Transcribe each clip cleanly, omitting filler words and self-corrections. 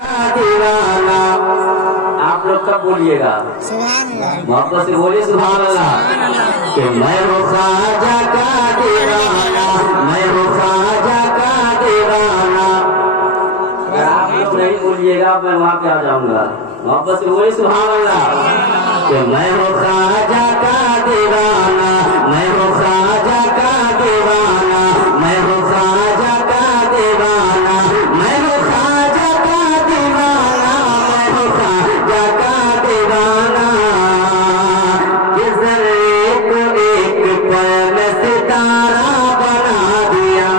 दीवाना। आप लोग कब बोलिएगा? मोहब्बत से बोलिए सुभान अल्लाह। कि मैं हूँ ख्वाजा का दीवाना, मैं हूँ ख्वाजा का दीवाना। अगर आप लोग नहीं बोलिएगा मैं वहाँ पे आ जाऊंगा। मोहब्बत से बोलिए सुभान अल्लाह। कि मैं हूँ ख्वाजा का दीवाना, मैं हूँ ख्वाजा का दीवाना, मैं हूँ ख्वाजा का दीवाना, मैं हूँ ख्वाजा का दीवाना, मैं हूँ ख्वाजा का दीवाना। किस एक एक पल में सितारा बना दिया,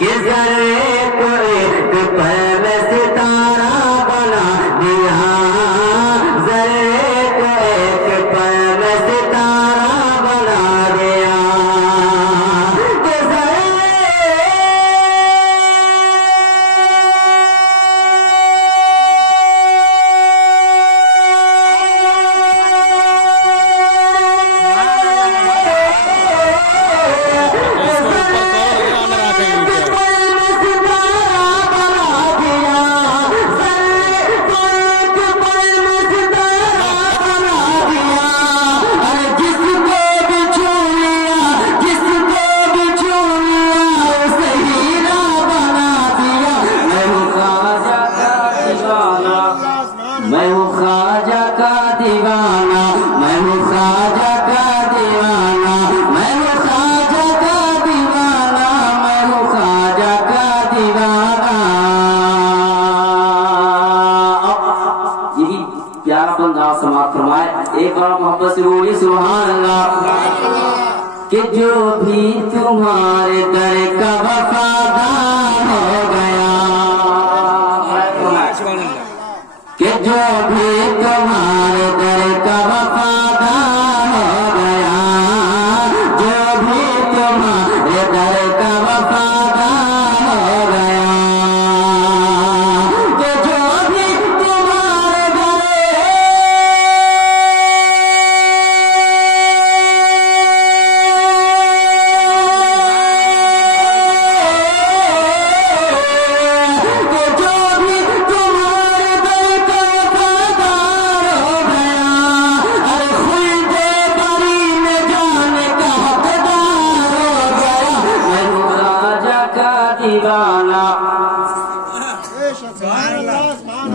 किस एक एक पल में सितारा बना दिया, एक एक पल में सितारा बना दिया। मैं हूँ ख्वाजा का दीवाना, मैं हूँ ख्वाजा का दीवाना, मैं हूँ ख्वाजा का दीवाना, मैं हूँ ख्वाजा का दीवाना। यही प्यारा पंजाब समाप्त फरमाए। एक बार मोहब्बत से बोलिए सुभान अल्लाह। कि जो भी तुम्हारे दर का वफादार हो गया, कि जो भी तुम्हारे दर का वफादार हो गया, जो भी तुम्हारे दर का वफादार हो गया, कि जो भी तुम्हारे दर दीवाना।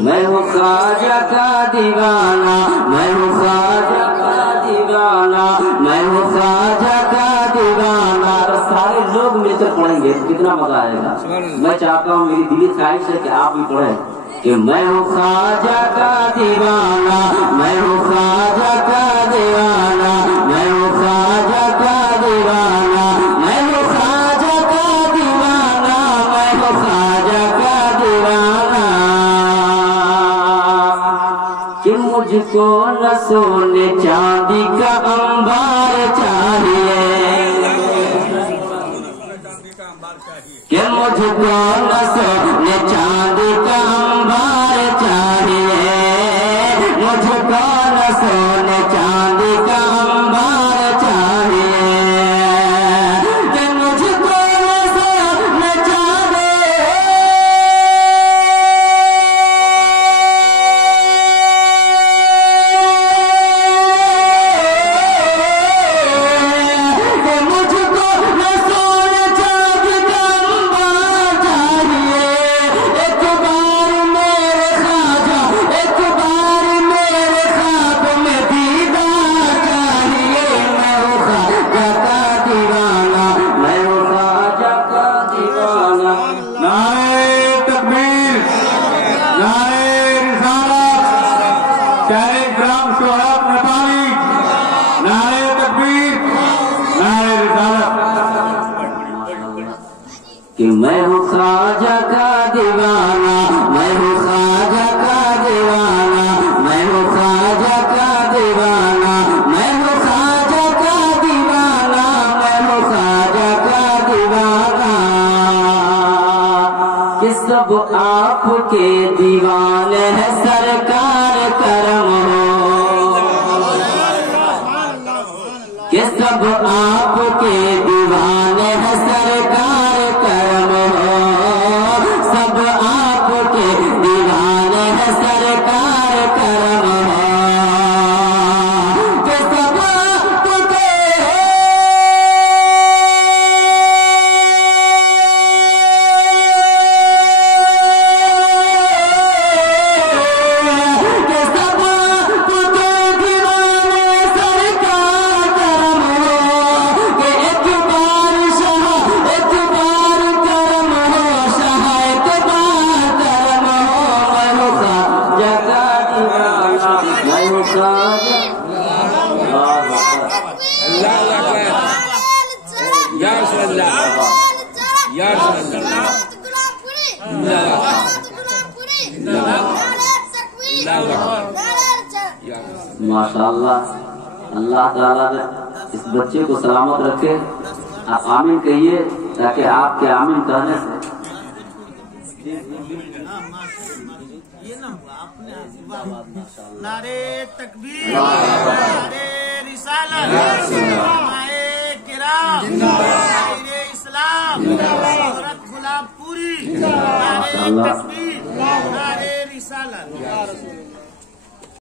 मैं हूँ ख्वाजा का दीवाना, मैं हूँ ख्वाजा का दीवाना, मैं हूँ ख्वाजा का दीवाना। तो सारे लोग मिलकर पढ़ेंगे तो कितना मजा आएगा। मैं चाहता हूँ, मेरी दिली ख्वाहिश है कि आप भी पढ़ें कि मैं हूँ ख्वाजा का दीवाना, मैं हूँ ख्वाजा का दीवाना, मैं हूँ ख्वाजा का दीवाना, मैं हूँ ख्वाजा का दीवाना, मैं हूँ ख्वाजा का दीवाना। कि मुझको न सोने चांदी का अंबार चाहिए, कि मुझको न सोने चांदी का अंबार चाहिए, मुझको न सोने चांदी का अंबार चाहिए, कि मुझको न सोने चांदी कि मैं हूँ ख्वाजा का दीवाना, मैं हूँ ख्वाजा का दीवाना, मैं हूँ ख्वाजा का दीवाना, मैं हूँ ख्वाजा का दीवाना, मैं हूँ ख्वाजा का दीवाना। कि सब आपके दीवाने हैं सरकार करम हो, कि सब आपके दीवाने हैं सरकार करम हो, सब माशाअल्लाह, अल्लाह ताला ने इस बच्चे को सलामत रखे। आप आमीन कहिए, ताकि आपके आमीन कहने से नारे तकबीर, नारे रिसालत, नारे किराम, नारे इस्लाम, शोहरत गुलाबपुरी, नारे तकबीर, नारे रिसालत।